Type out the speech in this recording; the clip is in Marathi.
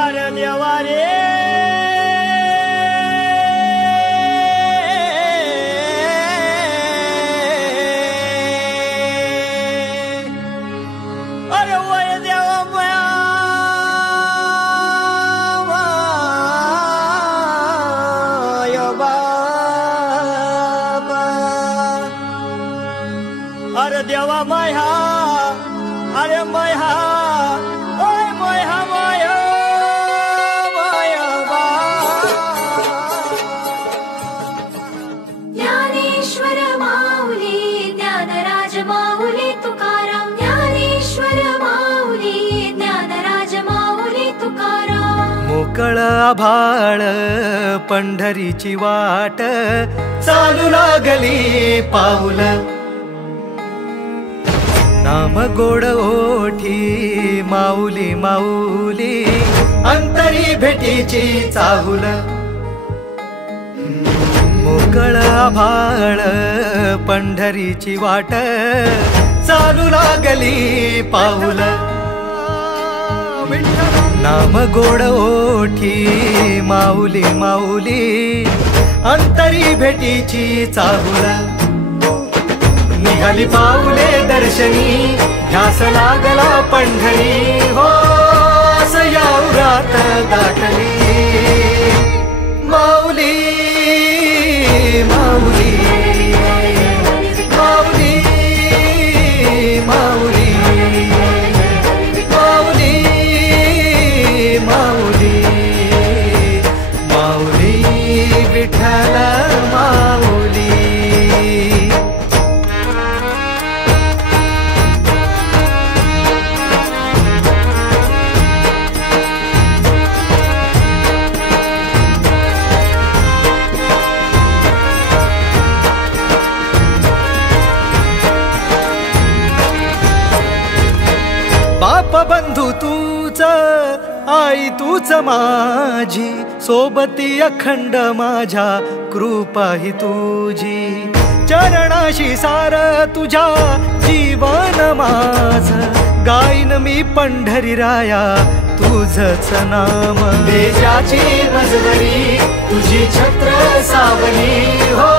अरे देवा रे अरे वय देवा माया बाबा अरे देवा माया अरे माया ओय माया माया माया ज्ञानेश्वर माऊली ज्ञानराज माऊली तुकाराम ज्ञानेश्वर माऊली ज्ञानराज माऊली तुकाराम मोकळ आभाळ पंढरीची वाट चालू लागली पाऊल नाम गोड ओठी माऊली माऊली अंतरी भेटीची चाहुल मोकळ आभाळ पंढरीची वाट चालू लागली पाऊल नाम गोड ओठी माऊली माऊली अंतरी भेटीची चाहुल निघाली पाऊले दर्शनी ध्यास लागला पंढरी हो सयाउरात दाटली माऊली माऊली माऊली माऊली माऊली माऊली माऊली विठ्ठल माऊली बाप बंधू तूच आई तूच माझी सोबती अखंड माझ्या कृपा ही तुझी चरणाशी सार तुझ्या जीवन माझ गाईन मी पंढरी राया तुझच नाम देशाची मजबरी तुझी छत्र सावली हो